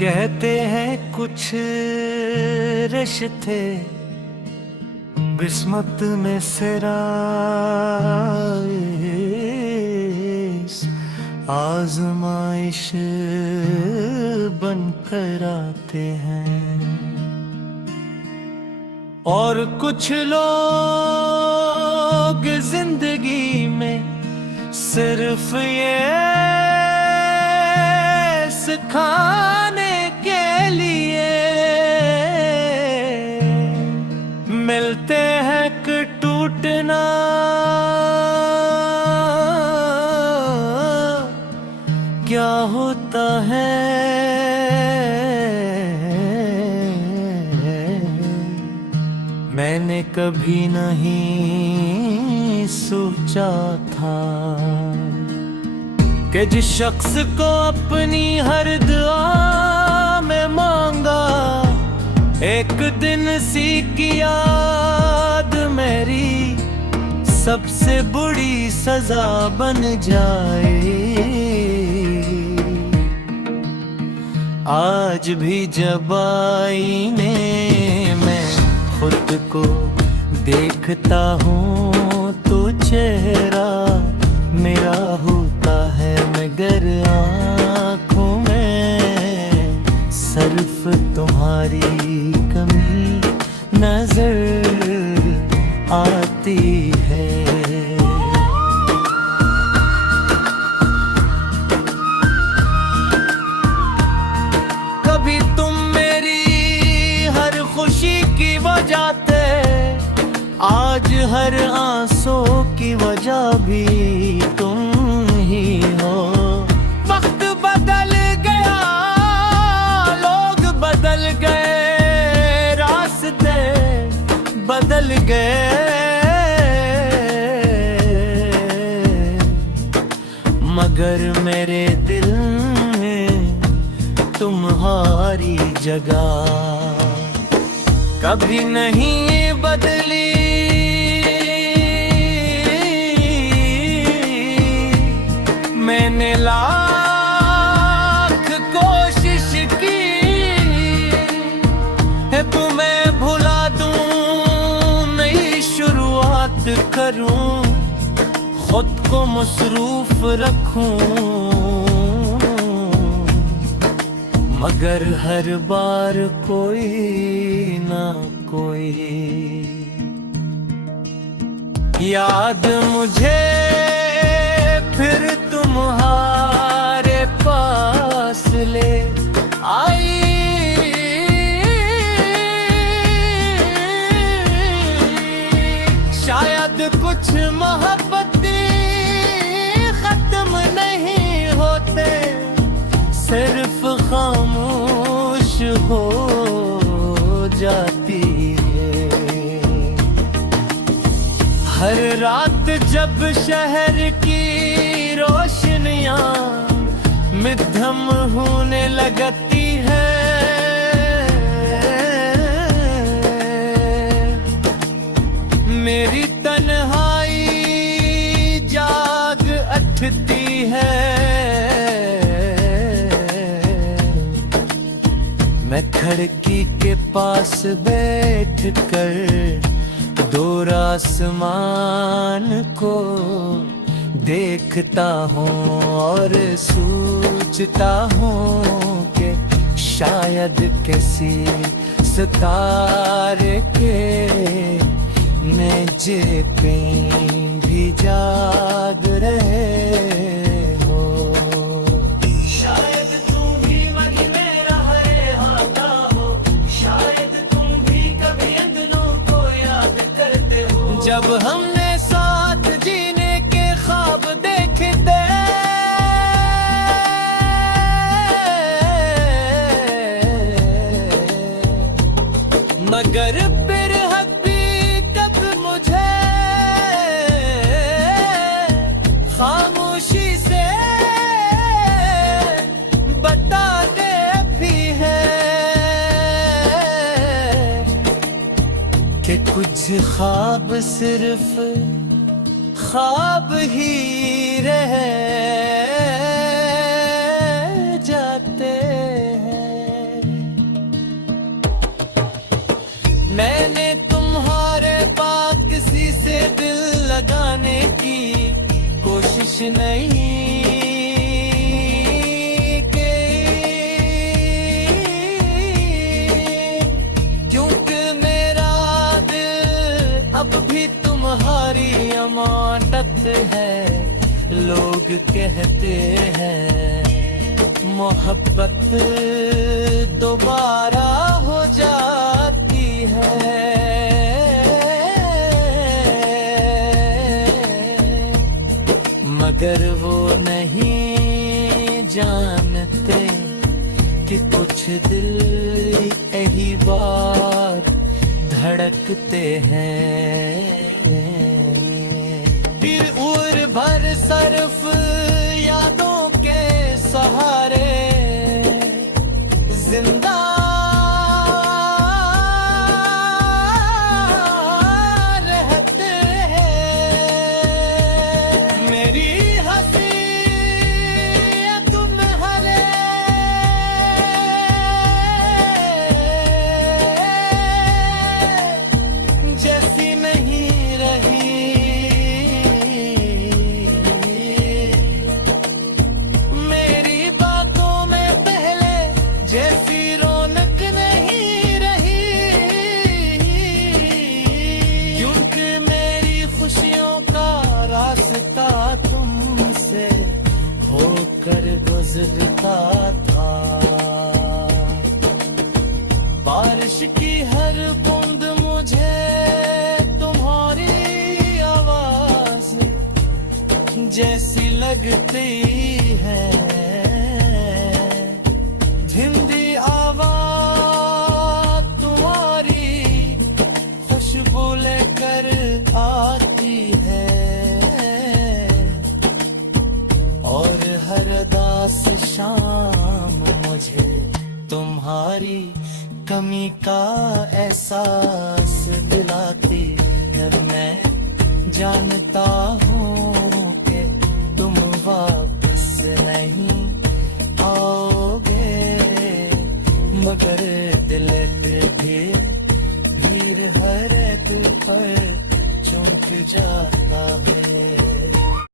कहते हैं कुछ रिश्ते किस्मत में सिराइश आजमाइश बनकर आते हैं। और कुछ लोग जिंदगी में सिर्फ ये सिखाने के लिए मिलते हैं कि टूटना क्या होता है। मैंने कभी नहीं सोचा था कि जिस शख्स को अपनी हर दुआ में मांगा एक दिन सी की याद मेरी सबसे बुरी सजा बन जाए। आज भी जब आईने में खुद को देखता हूँ तो चेहरा मेरा होता है, मगर आँखों में सिर्फ तुम्हारी कमी नजर आती है। कभी तुम मेरी हर खुशी की वजह थे, आज हर आंसू की वजह भी तुम ही हो। वक्त बदल गया, लोग बदल गए, रास्ते बदल गए, मगर मेरे दिल में तुम्हारी जगह कभी नहीं बदली। मैंने लाख कोशिश की है तुम्हें भुला दूं, नई शुरुआत करूं, खुद को मसरूफ रखूं, मगर हर बार कोई ना कोई याद मुझे फिर तुम्हारे पास ले आई। शायद कुछ मोहब्बतें खत्म नहीं होते, सिर्फ खामोश हो जाती है। हर रात जब शहर की रोशनियां मध्यम होने लगती है, मेरी तन्हाई जाग उठती है। मैं खिड़की के पास बैठ कर दूर आसमान को देखता हूँ और सोचता हूँ कि शायद किसी सितारे के नेज़े पे भी जाग रहे हो। शायद तुम भी वही मेरा हरे हाथा हो, शायद तुम भी कभी अंधनों को याद करते हो। जब हमने साथ जीने के ख्वाब देखे थे, मगर फिर हक भी कब मुझे ख्वाब सिर्फ ख्वाब ही रह जाते हैं। मैंने तुम्हारे पास किसी से दिल लगाने की कोशिश नहीं की, क्योंकि मेरा दिल अब भी तुम्हारी अमानत है। लोग कहते हैं मोहब्बत दोबारा हो जाती है, मगर वो नहीं जानते कि कुछ दिल यही बार धड़कते हैं। फिर उम्र भर सर्फ यादों के सहारे जिंदा रहते हैं। मेरी हंसी तुम्हारे जैसी नहीं रही, मेरी बातों में पहले जैसी रौनक नहीं रही, क्योंकि मेरी खुशियों का रास्ता तुमसे होकर गुजरता था। बारिश की हर बूंद मुझे तुम्हारी आवाज जैसी लगती है। धीमी आवाज तुम्हारी खुशबू लेकर आती है, और हर दास शाम मुझे तुम्हारी कमी का एहसास दिलाती है। मैं जानता हूँ